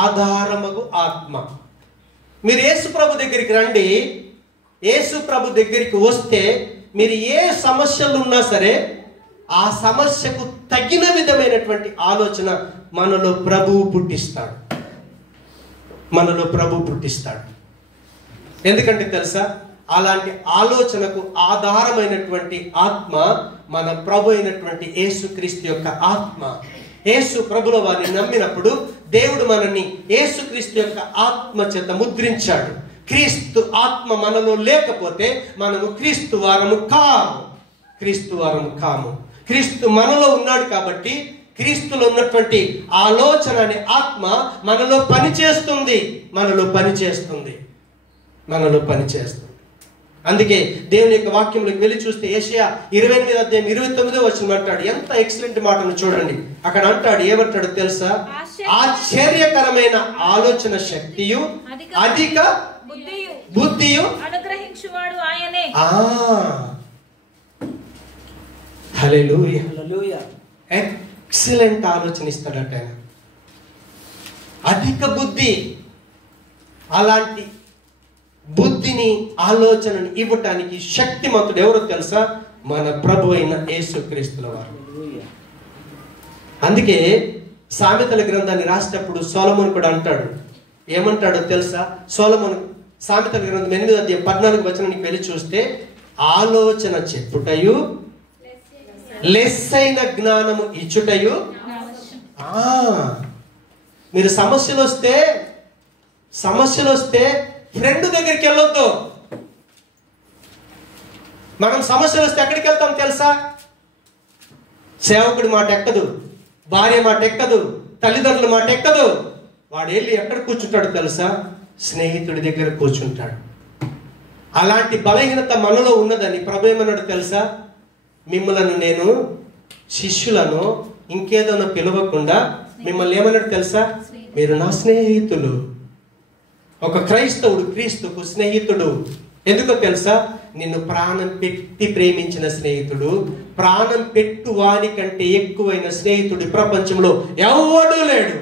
ఆధారమగు ఆత్మ. మీరు యేసు ప్రభు దగ్గరికి రండి. యేసు ప్రభు దగ్గరికి వస్తే మీరు ఏ సమస్యలు ఉన్నా సరే ఆ సమస్యకు తగిన విధమైనటువంటి ఆలోచన మనలో ప్రభువు పుట్టిస్తాడు. మనలో ప్రభు పుట్టిస్తాడు. ఎందుకంటే తెలుసా, అలాంటి ఆలోచనకు ఆధారమైనటువంటి ఆత్మ మన ప్రభు అయినటువంటి యేసుక్రీస్తు యొక్క ఆత్మ. యేసు ప్రభుల వారిని నమ్మినప్పుడు దేవుడు మనల్ని యేసుక్రీస్తు యొక్క ఆత్మ చేత ముద్రించాడు. క్రీస్తు ఆత్మ మనలో లేకపోతే మనము క్రీస్తు వారము కాము. క్రీస్తు వారము కాము. క్రీస్తు మనలో ఉన్నాడు కాబట్టి క్రీస్తులో ఉన్నటువంటి ఆలోచన అనే ఆత్మ మనలో పనిచేస్తుంది. మనలో పనిచేస్తుంది. మనలో పనిచేస్తుంది. అందుకే దేవుని యొక్క వాక్యంలోకి వెళ్ళి చూస్తే యెషయా 28వ అధ్యాయం 29వ వచనం అంటాడు. ఎంత ఎక్సలెంట్ మాటను చూడండి. అక్కడ అంటాడు, ఏమంటాడు తెలుసా? ఆశ్చర్యకరమైన ఆలోచన శక్తియు అధిక బుద్ధియు అనుగ్రహించువాడు ఆయనే. హల్లెలూయా. ఎక్సలెంట్ ఆలోచన ఇస్తాడట ఆయన. అధిక బుద్ధి. అలాంటి బుద్ధిని ఆలోచనని ఇవ్వటానికి శక్తిమంతుడు ఎవరో తెలుసా? మన ప్రభు అయిన యేసుక్రీస్తుల వారు. అందుకే సామెతల గ్రంథాన్ని రాసేటప్పుడు సొలొమోను కూడా అంటాడు. ఏమంటాడో తెలుసా? సొలొమోను సామెతల గ్రంథం 8వ అధ్యాయం 14వ వచనానికి వెళ్ళి చూస్తే, ఆలోచన చెప్పుటయు లెస్సైన జ్ఞానము ఇచ్చుటయు. మీరు సమస్యలు వస్తే ఫ్రెండ్ దగ్గరికి వెళ్ళొద్దు. మనం సమస్యలు వస్తే ఎక్కడికి వెళ్తాం తెలుసా? సేవకుడి మాట ఎక్కదు, భార్య మాట ఎక్కదు, తల్లిదండ్రుల మాట ఎక్కదు. వాడు వెళ్ళి ఎక్కడ కూర్చుంటాడు తెలుసా? స్నేహితుడి దగ్గర కూర్చుంటాడు. అలాంటి బలహీనత మనలో ఉన్నదని ప్రభు ఏమన్నాడు తెలుసా? మిమ్మల్ని నేను శిష్యులను ఇంకేదైనా పిలవకుండా మిమ్మల్ని ఏమన్నాడు తెలుసా? మీరు నా స్నేహితులు. ఒక క్రైస్తవుడు క్రీస్తుకు స్నేహితుడు. ఎందుకో తెలుసా? నిన్ను ప్రాణం పెట్టి ప్రేమించిన స్నేహితుడు, ప్రాణం పెట్టు వాని కంటే ఎక్కువైన స్నేహితుడు ప్రపంచంలో ఎవ్వడూ లేడు.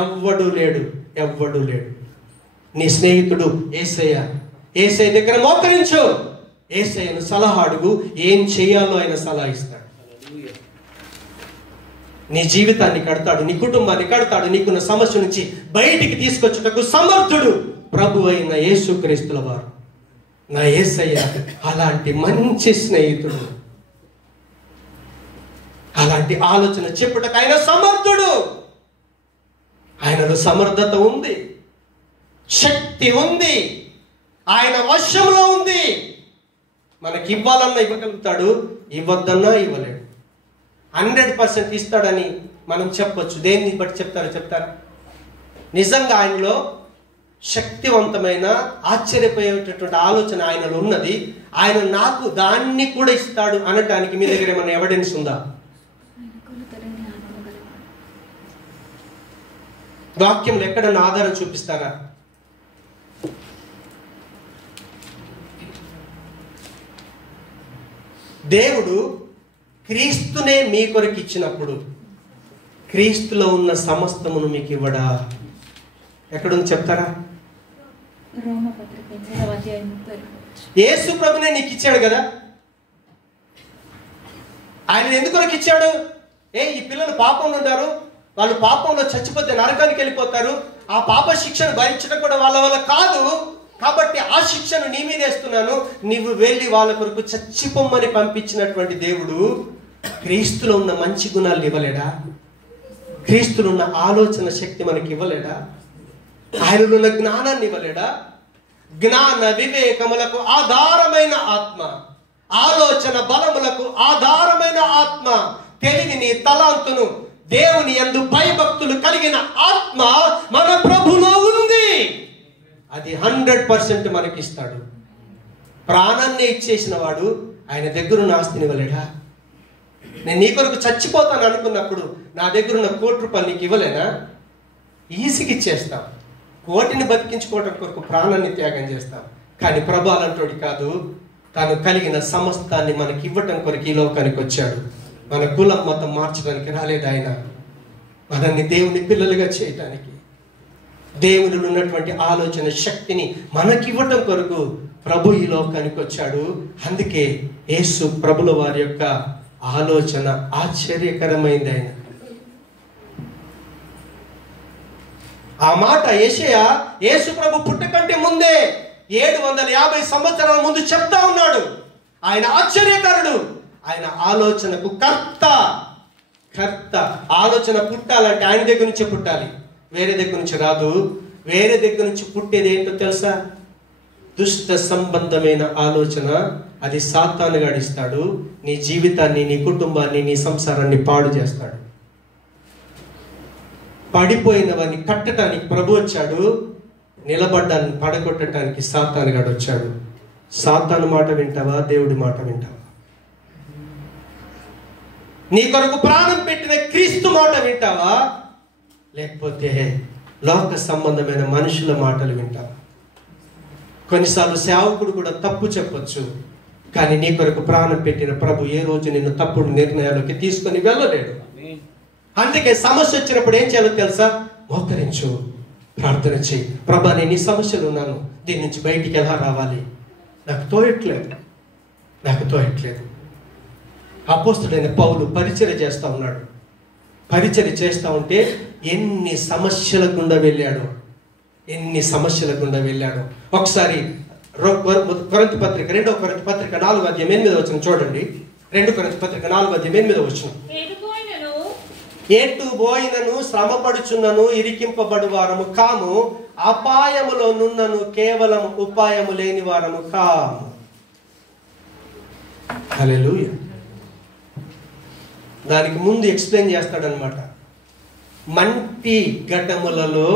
ఎవ్వడూ లేడు. ఎవ్వడూ లేడు. నీ స్నేహితుడు యేసయ్య. యేసయ్య దగ్గర మోకరించు. యేసయ్యను సలహా అడుగు. ఏం చేయాలో ఆయన సలహా ఇస్తాడు. నీ జీవితాన్ని కడతాడు, నీ కుటుంబాన్ని కడతాడు. నీకున్న సమస్య నుంచి బయటికి తీసుకొచ్చుటకు సమర్థుడు ప్రభు అయిన యేసుక్రీస్తుల వారు. నా యేసయ్య అలాంటి మంచి స్నేహితుడు. అలాంటి ఆలోచన చెప్పుటకు ఆయన సమర్థుడు. ఆయనలో సమర్థత ఉంది, శక్తి ఉంది, ఆయన వశంలో ఉంది. మనకి ఇవ్వాలన్నా ఇవ్వగలుగుతాడు, ఇవ్వద్దన్నా ఇవ్వలేడు. 100% ఇస్తాడని మనం చెప్పొచ్చు. దేన్ని బట్టి చెప్తారా? నిజంగా ఆయనలో శక్తివంతమైన ఆశ్చర్యపోయేటటువంటి ఆలోచన ఆయనలో ఉన్నది. ఆయన నాకు దాన్ని కూడా ఇస్తాడు అనటానికి మీ దగ్గర ఏమైనా ఎవిడెన్స్ ఉందా? వాక్యంలో ఎక్కడన్నా ఆధారం చూపిస్తారా? దేవుడు క్రీస్తునే మీ కొరకు ఇచ్చినప్పుడు క్రీస్తులో ఉన్న సమస్తమును మీకు ఇవ్వడా? ఎక్కడుంది చెప్తారా? యేసు ప్రభునే నీకు ఇచ్చాడు కదా. ఆయన ఎందుకొరకు ఇచ్చాడు? ఈ పిల్లలు పాపంలో ఉన్నారు, వాళ్ళు పాపంలో చచ్చిపోతే నరకానికి వెళ్ళిపోతారు. ఆ పాప శిక్షను భరించడం కూడా వాళ్ళ వల్ల కాదు. కాబట్టి ఆ శిక్షను నీ మీద వేస్తున్నాను. నీవు వెళ్ళి వాళ్ళ కొరకు చచ్చిపోమ్మని పంపించినటువంటి దేవుడు క్రీస్తులో ఉన్న మంచి గుణాలు ఇవ్వలేడా? క్రీస్తునున్న ఆలోచన శక్తి మనకి ఇవ్వలేడా? ఆయననున్న జ్ఞానాన్ని ఇవ్వలేడా? జ్ఞాన వివేకములకు ఆధారమైన ఆత్మ, ఆలోచన బలములకు ఆధారమైన ఆత్మ, తెలివిని తలాంతును దేవుని యందు భయభక్తులు కలిగిన ఆత్మ మన ప్రభులో ఉంది. అది 100% మనకిస్తాడు. ప్రాణాన్ని ఇచ్చేసిన వాడు ఆయన దగ్గరున్న ఆస్తిని ఇవ్వలేడా? నేను నీ కొరకు చచ్చిపోతాను అనుకున్నప్పుడు నా దగ్గర ఉన్న ₹1,00,00,000 నీకు ఇవ్వలేనా? ఈజీకి ఇచ్చేస్తాం. కోటిని బతికించుకోవడం కొరకు ప్రాణాన్ని త్యాగం చేస్తాం. కానీ ప్రభు అలాంటి కాదు. తాను కలిగిన సమస్తాన్ని మనకి ఇవ్వటం కొరకు ఈ లోకానికి వచ్చాడు. మన కులం మతం మార్చడానికి రాలేదు ఆయన. మనల్ని దేవుని పిల్లలుగా చేయటానికి, దేవునిలో ఉన్నటువంటి ఆలోచన శక్తిని మనకివ్వటం కొరకు ప్రభు ఈ లోకానికి వచ్చాడు. అందుకే యేసు ప్రభుల వారి యొక్క ఆలోచన ఆశ్చర్యకరమైంది. ఆయన ఆ మాట యెషయా యేసు ప్రభు పుట్టకంటే ముందే 750 సంవత్సరాల ముందు చెప్తా ఉన్నాడు. ఆయన ఆశ్చర్యకరుడు, ఆయన ఆలోచనకు కర్త. ఆలోచన పుట్టాలంటే ఆయన దగ్గర నుంచే పుట్టాలి, వేరే దగ్గర నుంచి రాదు. వేరే దగ్గర నుంచి పుట్టేది ఏంటో తెలుసా? దుష్ట సంబంధమైన ఆలోచన. అది సాతాను గడిస్తాడు. నీ జీవితాన్ని, నీ కుటుంబాన్ని, నీ సంసారాన్ని పాడు చేస్తాడు. పడిపోయినవన్నీ కట్టడానికి ప్రభు వచ్చాడు, నిలబడ్డాన్ని పడగొట్టడానికి సాతాను గడు వచ్చాడు. సాతాను మాట వింటావా? దేవుడి మాట వింటావా? నీ కొరకు ప్రాణం పెట్టిన క్రీస్తు మాట వింటావా? లేకపోతే లోక సంబంధమైన మనుషుల మాటలు వింటావా? కొన్నిసార్లు సేవకుడు కూడా తప్పు చెప్పొచ్చు, కానీ నీ కొరకు ప్రాణం పెట్టిన ప్రభు ఏ రోజు నిన్ను తప్పుడు నిర్ణయాలకి తీసుకొని వెళ్ళలేడు. అందుకే సమస్య వచ్చినప్పుడు ఏం చేయాలో తెలుసా? మోకరించు, ప్రార్థన చేయి. ప్రభా, నేను ఈ సమస్యలు ఉన్నాను, దీని నుంచి బయటికి ఎలా రావాలి? నాకు తోయట్లేదు. అపోస్తుడైన పౌలు పరిచర్య చేస్తూ ఉన్నాడు. పరిచర్య చేస్తూ ఉంటే ఎన్ని సమస్యల గుండా వెళ్ళాడు. ఒకసారి కొరింథీ పత్రిక 2 కొరింథీ పత్రిక 4:8 చూడండి. 2 కొరింథీ పత్రిక 4:8 ఎటు పోయినను శ్రమపడుచున్నను ఇరికింపబడు వారము కాము, అపాయములో నున్నను కేవలం ఉపాయము లేని వారము కాము. హల్లెలూయా. దానికి ముందు ఎక్స్ప్లెయిన్ చేస్తాడనమాట. మంటి ఘటములలో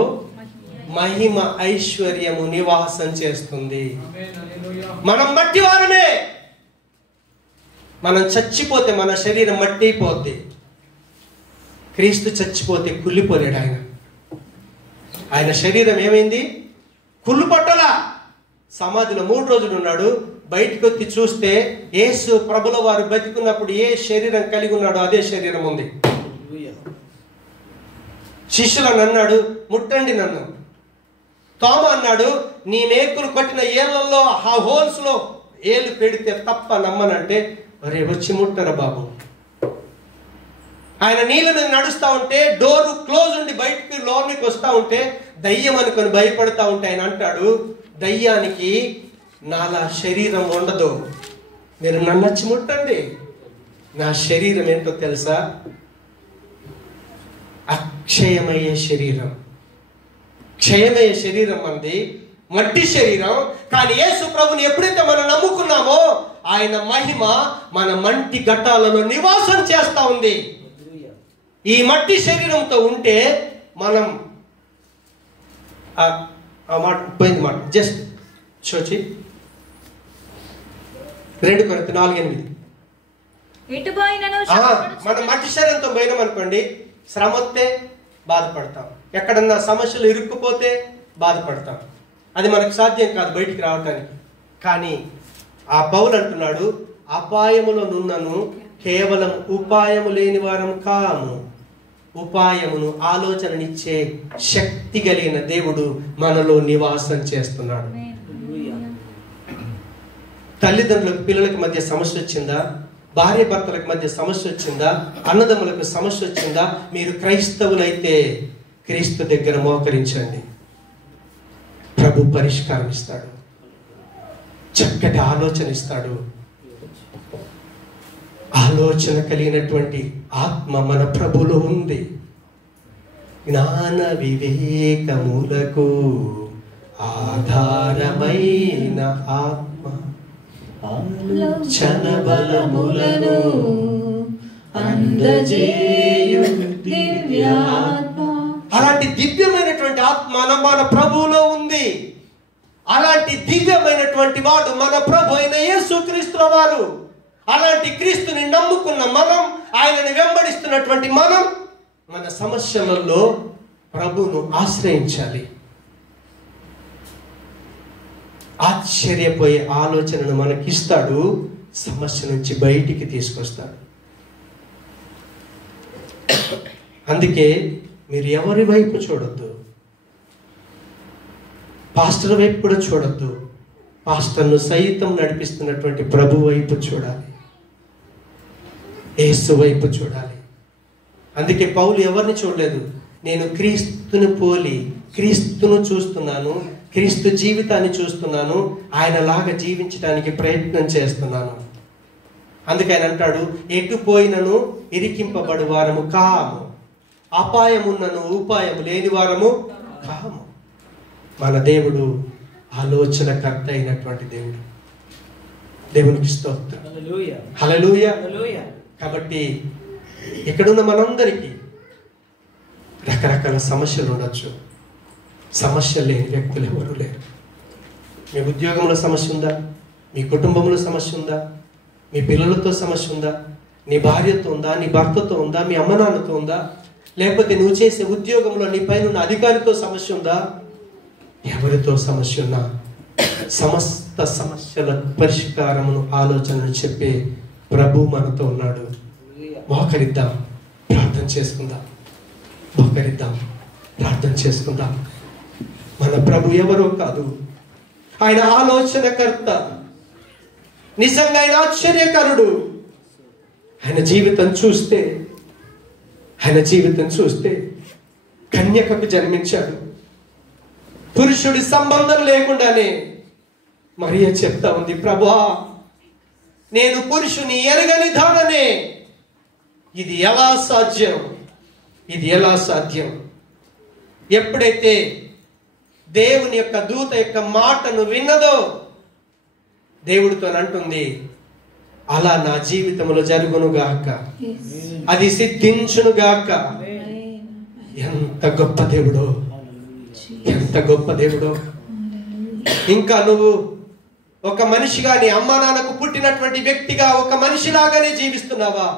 మహిమ ఐశ్వర్యము నివాసం చేస్తుంది. మనం మట్టి వారమే. మనం చచ్చిపోతే మన శరీరం మట్టి అయిపోద్ది. క్రీస్తు చచ్చిపోతే కుళ్ళిపోలేడు. ఆయన శరీరం ఏమైంది? కుళ్ళు పట్టల. సమాధిలో 3 రోజులు ఉన్నాడు. బయటకు వచ్చి చూస్తే యేసు ప్రభుల వారు బతికున్నప్పుడు ఏ శరీరం కలిగి ఉన్నాడో అదే శరీరం ఉంది. శిష్యులను అన్నాడు, ముట్టండి నన్ను. తోమ అన్నాడు, నీ మేకులు కొట్టిన ఏళ్లలో ఆ హోల్స్ లో ఏళ్ళు పెడితే తప్ప నమ్మనంటే, ఒరే వచ్చి ముట్టరా బాబు. ఆయన నీళ్ళ మీద నడుస్తూ ఉంటే డోరు క్లోజ్ ఉండి బయటికి లోనికి వస్తూ ఉంటే దయ్యం అనుకొని భయపడతా ఉంటే ఆయన అంటాడు, దయ్యానికి నాలా శరీరం ఉండదు, మీరు నన్ను వచ్చి ముట్టండి. నా శరీరం ఏంటో తెలుసా? అక్షయమయ్యే శరీరం. క్షయమయ్యే శరీరం మనది, మట్టి శరీరం. కానీ యేసు ప్రభుని ఎప్పుడైతే మనం నమ్ముకున్నామో ఆయన మహిమ మన మంటి ఘట్టాలలో నివాసం చేస్తా ఉంది. ఈ మట్టి శరీరంతో ఉంటే మనం మాట పోయింది. మాట జస్ట్ చూచి 2 కొరింథీ 4:8. మనం మట్టి శరీరంతో పోయినాం అనుకోండి, శ్రమ వస్తే బాధపడతాం, ఎక్కడన్నా సమస్యలు ఇరుక్కుపోతే బాధపడతాం. అది మనకు సాధ్యం కాదు బయటికి రావటానికి. కానీ ఆ పౌలు అంటున్నాడు, అపాయములో నున్నను కేవలం ఉపాయము లేని వారం కాము. ఉపాయమును, ఆలోచననిచ్చే శక్తి కలిగిన దేవుడు మనలో నివాసం చేస్తున్నాడు. తల్లిదండ్రులకు పిల్లలకు మధ్య సమస్య వచ్చిందా? భార్య భర్తలకు మధ్య సమస్య వచ్చిందా? అన్నదమ్ములకు సమస్య వచ్చిందా? మీరు క్రైస్తవులైతే క్రీస్తు దగ్గర మోకరించండి, ప్రభు పరిష్కారం ఇస్తాడు, చక్కటి ఆలోచన ఇస్తాడు. ఆలోచన కలిగినటువంటి ఆత్మ మన ప్రభులో ఉంది. జ్ఞాన వివేకములకు ఆధారమైన ఆత్మ ఆలోచన బలములను అందజేయు దివ్యాత్మ. అలాంటి దివ్యమైనటువంటి ఆత్మ మన ప్రభువులో ఉంది. అలాంటి దివ్యమైనటువంటి వాడు మన ప్రభు అయిన యేసుక్రీస్తు వారు. అలాంటి క్రీస్తుని నమ్ముకున్న మనం, ఆయనని వెంబడిస్తున్నటువంటి మనం మన సమస్యలలో ప్రభువును ఆశ్రయించాలి. ఆశ్చర్యపోయే ఆలోచనను మనకిస్తాడు, సమస్య నుంచి బయటికి తీసుకొస్తాడు. అందుకే మీరు ఎవరి వైపు చూడొద్దు, పాస్టర్ వైపు కూడా చూడొద్దు. పాస్టర్ను సైతం నడిపిస్తున్నటువంటి ప్రభు వైపు చూడాలి, యేసు వైపు చూడాలి. అందుకే పౌలు ఎవరిని చూడలేదు. నేను క్రీస్తును పోలి క్రీస్తును చూస్తున్నాను, క్రీస్తు జీవితాన్ని చూస్తున్నాను, ఆయనలాగా జీవించడానికి ప్రయత్నం చేస్తున్నాను. అందుకే ఆయన అంటాడు, ఎటు పోయినను ఇరికింపబడు వారము కాము, అపాయమున్నను ఉపాయము లేని వారము కాము. మన దేవుడు ఆలోచనకర్త అయినటువంటి దేవుడు. దేవునికి స్తోత్రం. హల్లెలూయా. కాబట్టి ఇక్కడున్న మనందరికీ రకరకాల సమస్యలు ఉండొచ్చు. సమస్య లేని వ్యక్తులు ఎవరు లేరు. మీ ఉద్యోగంలో సమస్య ఉందా? మీ కుటుంబంలో సమస్య ఉందా? మీ పిల్లలతో సమస్య ఉందా? నీ భార్యతో ఉందా? నీ భర్తతో ఉందా? మీ అమ్మ నాన్నతో ఉందా? లేకపోతే నువ్వు చేసే ఉద్యోగంలో నీ పైన ఉన్న అధికారితో సమస్య ఉందా? ఎవరితో సమస్య ఉన్నా సమస్త సమస్యల పరిష్కారమును ఆలోచనలు చెప్పే ప్రభు మనతో ఉన్నాడు. మోకరిద్దాం, ప్రార్థన చేసుకుందాం. మోకరిద్దాం, ప్రార్థన చేసుకుందాం. మన ప్రభు ఎవరో కాదు, ఆయన ఆలోచనకర్త. నిజంగా ఆయన ఆశ్చర్యకరుడు. ఆయన జీవితం చూస్తే కన్యకకు జన్మించాడు. పురుషుడి సంబంధం లేకుండానే మరియ చెప్తా ఉంది, ప్రభువా నేను పురుషుని ఎరగని దాననే, ఇది ఎలా సాధ్యం? ఎప్పుడైతే దేవుని యొక్క దూత యొక్క మాటను విన్నదో దేవుడితో అంటుంది, అలా నా జీవితంలో జరుగునుగాక, అది సిద్ధించునుగాక. ఎంత గొప్ప దేవుడో, ఎంత గొప్ప దేవుడో. ఇంకా నువ్వు ఒక మనిషిగా, నీ అమ్మ నాన్నకు పుట్టినటువంటి వ్యక్తిగా ఒక మనిషిలాగానే జీవిస్తున్నావా?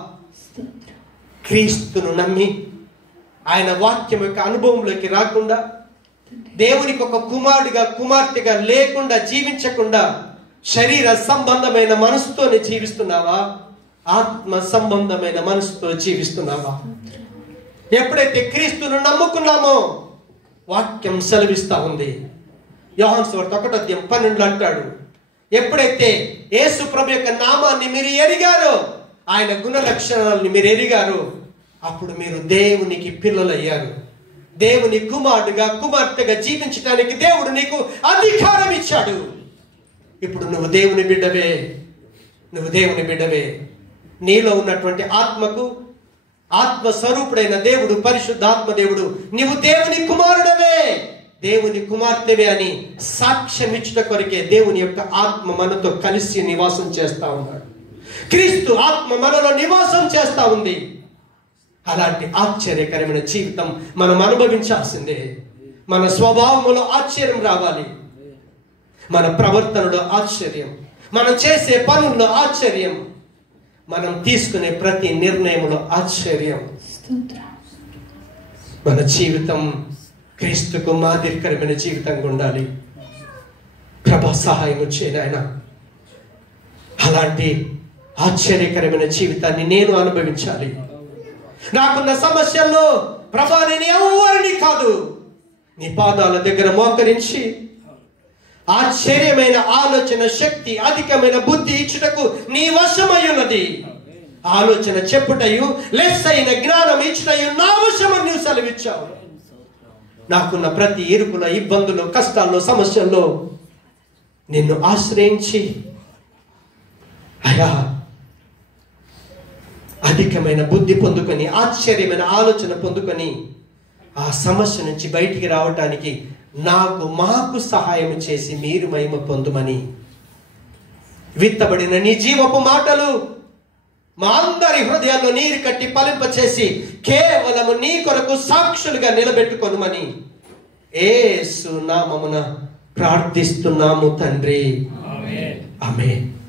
క్రీస్తును నమ్మి ఆయన వాక్యం యొక్క అనుభవంలోకి రాకుండా, దేవునికి ఒక కుమారుడిగా కుమార్తెగా లేకుండా జీవించకుండా శరీర సంబంధమైన మనసుతోనే జీవిస్తున్నావా? ఆత్మ సంబంధమైన మనసుతో జీవిస్తున్నావా? ఎప్పుడైతే క్రీస్తును నమ్ముకున్నామో వాక్యం సెలవిస్తా ఉంది. యోహాను సువార్త 1:12 అంటాడు, ఎప్పుడైతే యేసు ప్రభు యొక్క నామాన్ని మీరు ఎరిగారో, ఆయన గుణ లక్షణాలని మీరు ఎరిగారో, అప్పుడు మీరు దేవునికి పిల్లలయ్యారు. దేవుని కుమారుడుగా కుమార్తెగా జీవించడానికి దేవుడు నీకు అధికారం ఇచ్చాడు. ఇప్పుడు నువ్వు దేవుని బిడ్డవే. నీలో ఉన్నటువంటి ఆత్మకు, ఆత్మ స్వరూపుడైన దేవుడు, పరిశుద్ధాత్మ దేవుడు, నీవు దేవుని కుమారుడవే, దేవుని కుమార్తెవే అని సాక్ష్యం ఇచ్చుట కొరకే దేవుని యొక్క ఆత్మ మనతో కలిసి నివాసం చేస్తా ఉన్నాడు. క్రీస్తు ఆత్మ మనలో నివాసం చేస్తా ఉంది. అలాంటి ఆశ్చర్యకరమైన జీవితం మనం అనుభవించాల్సిందే. మన స్వభావంలో ఆశ్చర్యం రావాలి, మన ప్రవర్తనలో ఆశ్చర్యం, మనం చేసే పనుల్లో ఆశ్చర్యం, మనం తీసుకునే ప్రతి నిర్ణయంలో ఆశ్చర్యం. మన జీవితం క్రీస్తుకు మాదిరికరమైన జీవితంగా ఉండాలి. ప్రభా సహాయం వచ్చేది ఆయన. అలాంటి ఆశ్చర్యకరమైన జీవితాన్ని నేను అనుభవించాలి. నాకున్న సమస్యల్లో ప్రభా నేను ఎవరిని కాదు, నీ పాదాల దగ్గర మోకరించి ఆశ్చర్యమైన ఆలోచన శక్తి, అధికమైన బుద్ధి ఇచ్చుటకు నీ వశమై ఉన్నది. ఆలోచన చెప్పుటయు లెస్సైన జ్ఞానం ఇచ్చుటయు నా వశమని నువ్వు సెలవిచ్చావు. నాకున్న ప్రతి ఇరుకుల, ఇబ్బందులు, కష్టాల్లో, సమస్యల్లో నిన్ను ఆశ్రయించి అలా అధికమైన బుద్ధి పొందుకొని, ఆశ్చర్యమైన ఆలోచన పొందుకొని ఆ సమస్య నుంచి బయటికి రావటానికి మాకు సహాయం చేసి మీరు మహిమ పొందుమని విత్తబడిన నీ జీవపు మాటలు మా అందరి హృదయాల్లో నీరు కట్టి ఫలింపచేసి కేవలము నీ కొరకు సాక్షులుగా నిలబెట్టుకొనుమని యేసు నామమున ప్రార్థిస్తున్నాము తండ్రి. ఆమేన్.